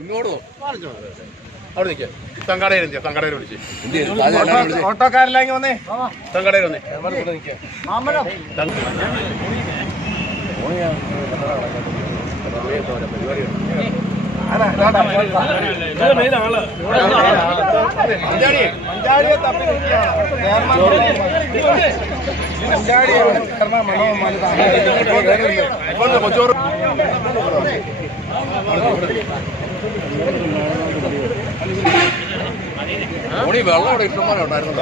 ഇങ്ങോട്ട് അവിടെ നിൽക്കുക. സംഘടന സംഘടന വിളിച്ച് ഓട്ടോക്കാരില്ലെങ്കിൽ വന്നേ. സംഘടന വന്നേ. കൊച്ചോറ് ഓണി വെള്ളം അവിടെ ഇഷ്ടംപോലെ ഉണ്ടായിരുന്നു.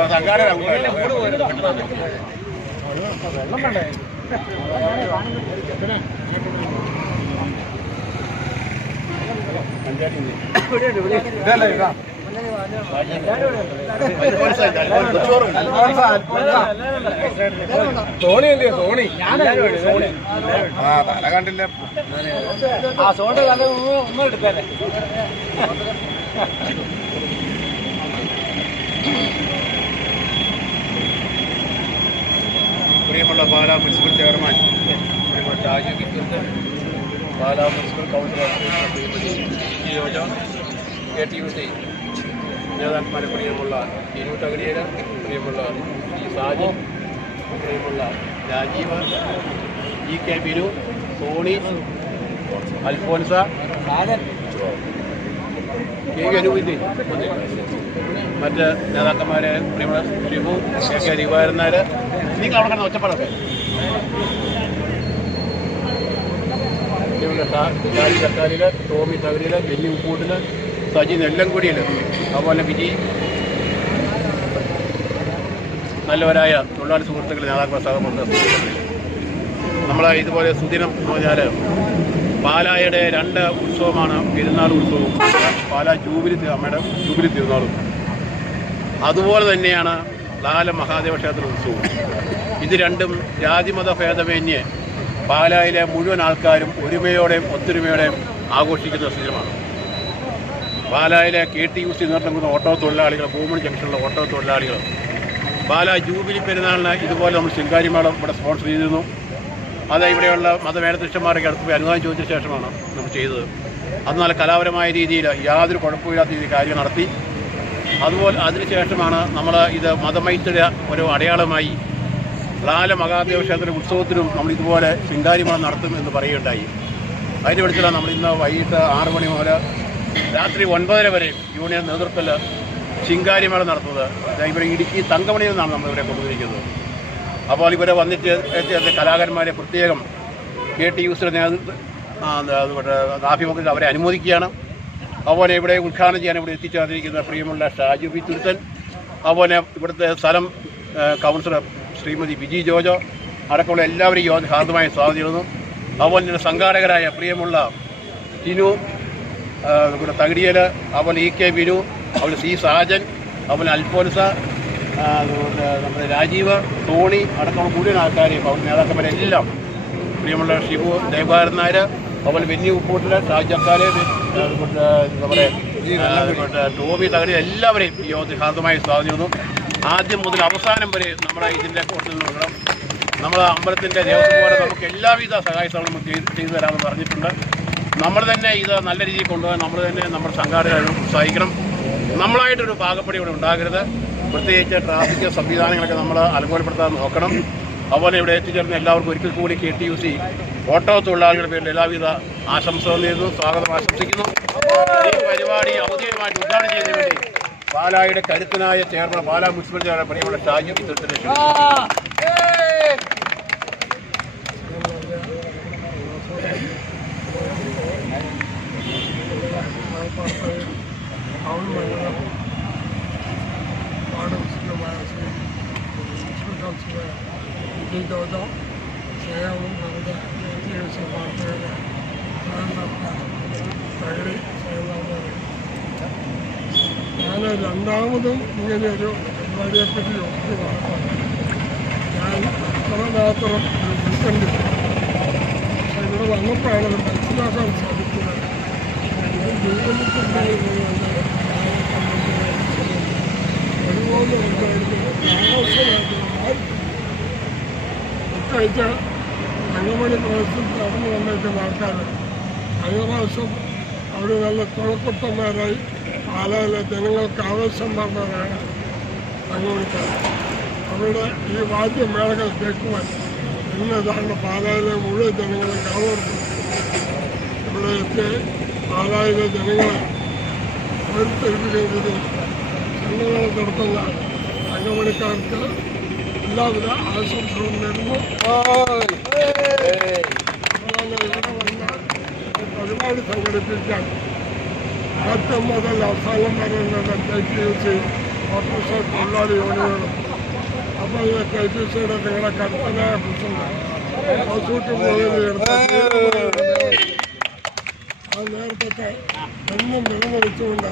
സോണിയല്ലേ സോണി തല കണ്ടില്ല. ആ സോണിന്റെ തല ഒന്നും എടുക്കാല്ലേ. പ്രിയമുള്ള പാലാ മുനിസിപ്പൽ ചെയർമാൻ പ്രിയമുള്ള ഷാജി കിച്ചൻ, പാലാ മുനിസിപ്പൽ കൗൺസിലർ KTUC നേതാക്കന്മാരെ, പ്രിയമുള്ള ജിനു തകടിയേര, പ്രിയമുള്ള സാജിൻ, പ്രിയമുള്ള രാജീവ്, GK ബിനു, സോണി, അൽഫോൻസ, അനുവിധി, മറ്റ് നേതാക്കന്മാരെ, പ്രിയമുള്ള ഷിബു, KK ദിവാരനാർ, നിങ്ങൾ അവിടെ കണ്ട ഒച്ചപ്പാടൊക്കെ, പ്രിയമുള്ള ഷാജി തക്കാലിൽ, ടോമി തകടിയിൽ, ബെന്നി ഉപ്പൂട്ടിൽ, സജി നെല്ലംകുടിയിൽ, അതുപോലെ വിജി, നല്ലവരായ തൊഴിലാളി സുഹൃത്തുക്കൾ, നേതാക്കൾ, സഹമുണ്ട്. നമ്മൾ ഇതുപോലെ സുദിനം എന്ന് പറഞ്ഞാൽ പാലായുടെ 2 ഉത്സവമാണ് പെരുന്നാൾ ഉത്സവവും പാലാ അമ്മയുടെ ജൂബിലി തിരുനാളും. അതുപോലെ തന്നെയാണ് ലാല മഹാദേവ ക്ഷേത്ര ഉത്സവവും. ഇത് രണ്ടും ജാതിമത ഭേദമന്യേ പാലായിലെ മുഴുവൻ ആൾക്കാരും ഒരുമയോടെയും ഒത്തൊരുമയോടെയും ആഘോഷിക്കുന്ന സ്ഥിരമാണ്. പാലായിലെ KTUC നേതൃത്വം കൊടുക്കുന്ന ഓട്ടോ തൊഴിലാളികൾ, പൂമണി ജംഗ്ഷനിലുള്ള ഓട്ടോ തൊഴിലാളികൾ പാലാ ജൂബിലി പെരുന്നാളിന് ഇതുപോലെ നമ്മൾ ശിങ്കാരിമേളം ഇവിടെ സ്പോൺസർ ചെയ്തിരുന്നു. അത് ഇവിടെയുള്ള മതമേലധ്യക്ഷന്മാരൊക്കെ അടുത്ത് പോയി അനുവാദം ചോദിച്ച ശേഷമാണ് നമ്മൾ ചെയ്തത്. അത് നല്ല കലാപരമായ രീതിയിൽ യാതൊരു കുഴപ്പമില്ലാത്ത രീതിയിൽ കാര്യം നടത്തി. അതുപോലെ അതിനുശേഷമാണ് നമ്മൾ ഇത് മതമൈത്രിയുടെ ഒരു അടയാളമായി ലാല മഹാദേവ ക്ഷേത്ര ഉത്സവത്തിനും നമ്മൾ ഇതുപോലെ ശിങ്കാരിമേളം നടത്തും എന്ന് പറയുകയുണ്ടായി. അതിൻ്റെ വെളിച്ചെല്ലാം നമ്മൾ ഇന്ന് വൈകിട്ട് 6 മണി മുതൽ രാത്രി 9:30 വരെ യൂണിയൻ നേതൃത്വത്തിൽ ശിങ്കാരിമേളം നടത്തുന്നത്. ഇവിടെ ഇടുക്കി തങ്കമണിയിൽ നിന്നാണ് നമ്മളിവിടെ കൊണ്ടുവന്നിരിക്കുന്നത്. അപ്പോൾ ഇവിടെ വന്നിട്ട് കലാകാരന്മാരെ പ്രത്യേകം KTUCയുടെ നേതൃത്വം ആഭിമുഖ്യത്തിൽ അവരെ അനുമോദിക്കുകയാണ്. അതുപോലെ ഇവിടെ ഉദ്ഘാടനം ചെയ്യാൻ ഇവിടെ എത്തിച്ചേർന്നിരിക്കുന്ന പ്രിയമുള്ള ഷാജു പി തുരുത്തൻ, അതുപോലെ ഇവിടുത്തെ സ്ഥലം കൗൺസിലർ ശ്രീമതി വിജി ജോജോ അടക്കമുള്ള എല്ലാവരെയും ഹാർദമായി സ്വാഗതം ചെയ്യുന്നു. അതുപോലെ തന്നെ സംഘാടകരായ പ്രിയമുള്ള ജിനു ഇവിടെ തകടിയൽ, അതുപോലെ EK ബിനു, അതുപോലെ C സാജൻ, അതുപോലെ അൽഫോൻസ, അതുപോലെ നമ്മുടെ രാജീവ്, സോണി അടക്കമുള്ള മുഴുവൻ ആൾക്കാരെയും അവരുടെ നേതാക്കന്മാരെല്ലാം, പ്രിയമുള്ള ഷിബു ദേവാരനാർ, അതുപോലെ ബെന്നി ഉപ്പൂട്ടിൽ, ഷാജി ചക്കാലെ, നമ്മുടെ ടോമി തകടി, എല്ലാവരെയും ഈ യോഗത്തിൽ ഹാർദമായി സ്വാഗതം ചെയ്യുന്നു. ആദ്യം മുതൽ അവസാനം വരെ നമ്മുടെ ഇതിൻ്റെ കൂട്ടത്തിൽ നിന്നും നമ്മൾ അമ്പലത്തിൻ്റെ ദേവസ്വം പോലെ നമുക്ക് എല്ലാവിധ സഹായ സഹകരണവും ചെയ്തു തരാമെന്ന് പറഞ്ഞിട്ടുണ്ട്. നമ്മൾ തന്നെ ഇത് നല്ല രീതിയിൽ കൊണ്ടുപോകാൻ നമ്മൾ തന്നെ നമ്മുടെ സംഘാടകരെ ഉത്സാഹിക്കണം. നമ്മളായിട്ടൊരു പാകപ്പടി ഇവിടെ ഉണ്ടാകരുത്. പ്രത്യേകിച്ച് ട്രാഫിക് സംവിധാനങ്ങളൊക്കെ നമ്മൾ അനുകൂലപ്പെടുത്താൻ നോക്കണം. അതുപോലെ ഇവിടെ എത്തിച്ചേർന്ന എല്ലാവർക്കും ഒരിക്കൽ കൂടി KTUC ഓട്ടോ തൊഴിലാളികളുടെ പേരിൽ എല്ലാവിധ ആശംസകൾ നേരുന്നു, സ്വാഗതം ആശംസിക്കുന്നു. ഈ പരിപാടി ഔദ്യോഗികമായിട്ട് ഉദ്ഘാടനം ചെയ്യുന്നതിന് വേണ്ടി പാലായുടെ കരുത്തനായ ചെയർമാൻ, പാലാ മുനിസിപ്പൽ ചെയർമാൻ പ്രിയമുള്ള ഷാജി ഇത്തരത്തിലെ ഞാൻ രണ്ടാമതും ഇങ്ങനെയൊരു പരിപാടിയെപ്പറ്റി യോഗ്യ കാണുന്നത് ഞാൻ അത്രമാത്രം ഉൾക്കണ്ടില്ല. പക്ഷെ ഇവിടെ വന്നപ്പോഴാണ് അത് മനസ്സിലാക്കാൻ സാധിക്കുന്നത്. ഒരുപോലെ ഉണ്ടായിരുന്നു. ഒരാഴ്ച ഞങ്ങൾ തങ്കമണി പ്രദേശത്ത് നടന്നു വന്നേക്കുന്ന ആൾക്കാർ കഴിഞ്ഞ പ്രാവശ്യം അവർ നല്ല തുണക്കൊട്ടന്മാരായി പാലായിലെ ജനങ്ങൾക്ക് ആവേശം പറഞ്ഞവരാണ് തങ്കമണിക്കാർ. അവരുടെ ഈ വാദ്യമേളകൾ കേൾക്കുവാൻ ഇന്നതാണ് പാലായിലെ മുഴുവൻ ജനങ്ങളെ കാതോർക്കും. ഇവിടെ എത്തി പാലായിലെ ജനങ്ങളെ ഉയർത്തെഴുതുകയും സംഘടന നടത്തുന്ന തങ്കമണിക്കാർക്ക് എല്ലാവിധ ആശംസകളും നേരുന്നു. ഇവിടെ വന്ന പരിപാടി സംഘടിപ്പിക്കാൻ ആദ്യം മുതൽ അവസാനം വരെയുള്ള KTUC ഓട്ടോറിക്ഷ തൊഴിലാളി യൂണിയനുകളും അപ്പോൾ KTUCയുടെ നിങ്ങളെ കരുത്തനായ പ്രസിഡന്റ് ഹോസൂട്ടി മോദിയെടുത്ത ആ നേരത്തെ എന്നും വിലനിർത്തിച്ചുകൊണ്ട്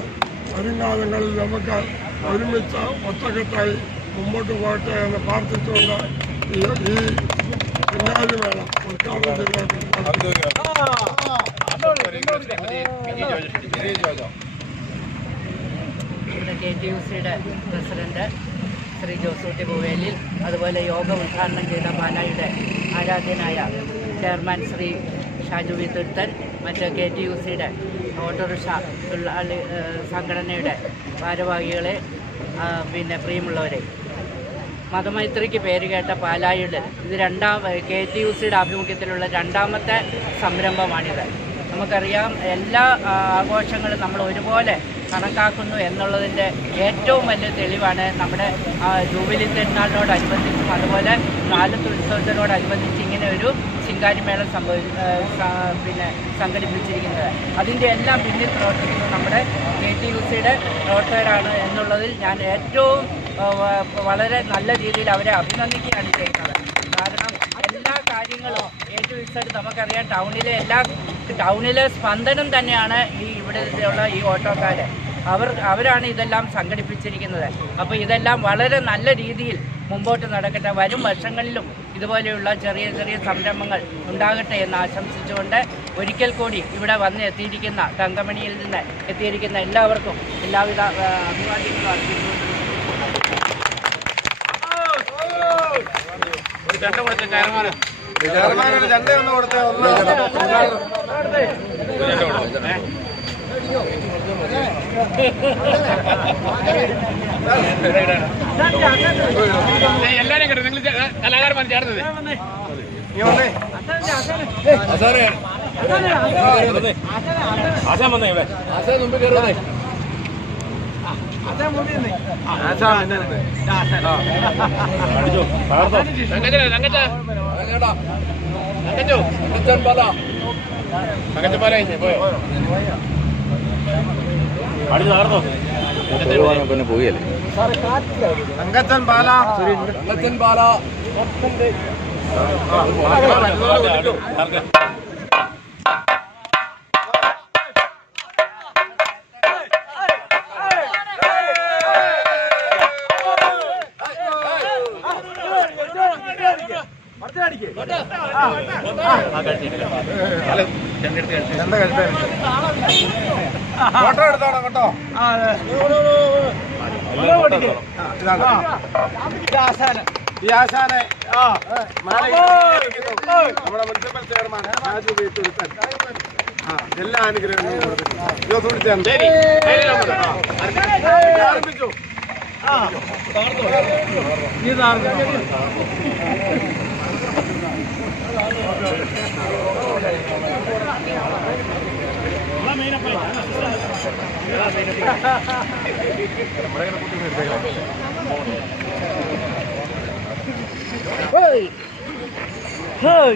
വരുംകാലങ്ങളിൽ നമുക്ക് ഒരുമിച്ച് ഒറ്റക്കെട്ടായി മുമ്പോട്ട് പോകട്ടെ എന്ന് പ്രാർത്ഥിച്ചുകൊണ്ട് ഈ പിന്നാലി വേണം ഉദ്ഘാടനം ഇവിടെ KTUCയുടെ പ്രസിഡന്റ് ശ്രീ ജോസൂട്ടി പൂവേലിൽ, അതുപോലെ യോഗ ഉദ്ഘാടനം ചെയ്ത പാലായുടെ ആരാധ്യനായ ചെയർമാൻ ശ്രീ ഷാജു വി തുരുത്തൻ, മറ്റ് KTUCയുടെ ഓട്ടോറിക്ഷ തൊഴിലാളി സംഘടനയുടെ ഭാരവാഹികളെ, പിന്നെ പ്രിയമുള്ളവരെ, മതമൈത്രിക്ക് പേരുകേട്ട പാലായുടെ ഇത് KTUCയുടെ ആഭിമുഖ്യത്തിലുള്ള രണ്ടാമത്തെ സംരംഭമാണിത്. നമുക്കറിയാം, എല്ലാ ആഘോഷങ്ങളും നമ്മൾ ഒരുപോലെ കണക്കാക്കുന്നു എന്നുള്ളതിൻ്റെ ഏറ്റവും വലിയ തെളിവാണ് നമ്മുടെ ജൂബിലി തിരുനാളിനോടനുബന്ധിച്ചും അതുപോലെ നാലത്ത് ഉത്സവത്തിനോടനുബന്ധിച്ച് ഇങ്ങനെ ഒരു ശിങ്കാരിമേളം സംഘടിപ്പിച്ചിരിക്കുന്നത്. അതിൻ്റെ എല്ലാം പിന്നിൽ പ്രവർത്തിക്കുന്നത് നമ്മുടെ KTUCയുടെ പ്രവർത്തകരാണ് എന്നുള്ളതിൽ ഞാൻ ഏറ്റവും വളരെ നല്ല രീതിയിൽ അവരെ അഭിനന്ദിക്കുകയാണ് ചെയ്യുന്നത്. കാരണം എല്ലാ കാര്യങ്ങളും A-Z നമുക്കറിയാം, ടൗണിലെ സ്പന്ദനം തന്നെയാണ് ഇവിടെയുള്ള ഈ ഓട്ടോക്കാർ. അവരാണ് ഇതെല്ലാം സംഘടിപ്പിച്ചിരിക്കുന്നത്. അപ്പോൾ ഇതെല്ലാം വളരെ നല്ല രീതിയിൽ മുമ്പോട്ട് നടക്കട്ടെ. വരും വർഷങ്ങളിലും ഇതുപോലെയുള്ള ചെറിയ ചെറിയ സംരംഭങ്ങൾ ഉണ്ടാകട്ടെ എന്ന് ആശംസിച്ചുകൊണ്ട് ഒരിക്കൽ കൂടി ഇവിടെ വന്ന് എത്തിയിരിക്കുന്ന തങ്കമണിയിൽ നിന്ന് എത്തിയിരിക്കുന്ന എല്ലാവർക്കും എല്ലാവിധ അഭിവാദ്യങ്ങളും അർപ്പിച്ചുകൊണ്ട് എല്ലാരും കേട്ടോ, നിങ്ങൾ കലാകാരന്മാർ ചേർന്നത് പിന്നെ പോയല്ലേ തങ്കച്ചൻ പാല ഫോട്ടോ എടുത്തോണം കേട്ടോ. നമ്മുടെ municipal chairman Shaju V Thuruthan എല്ലാ അനുഗ്രഹങ്ങളും ആരംഭിച്ചു. Hey!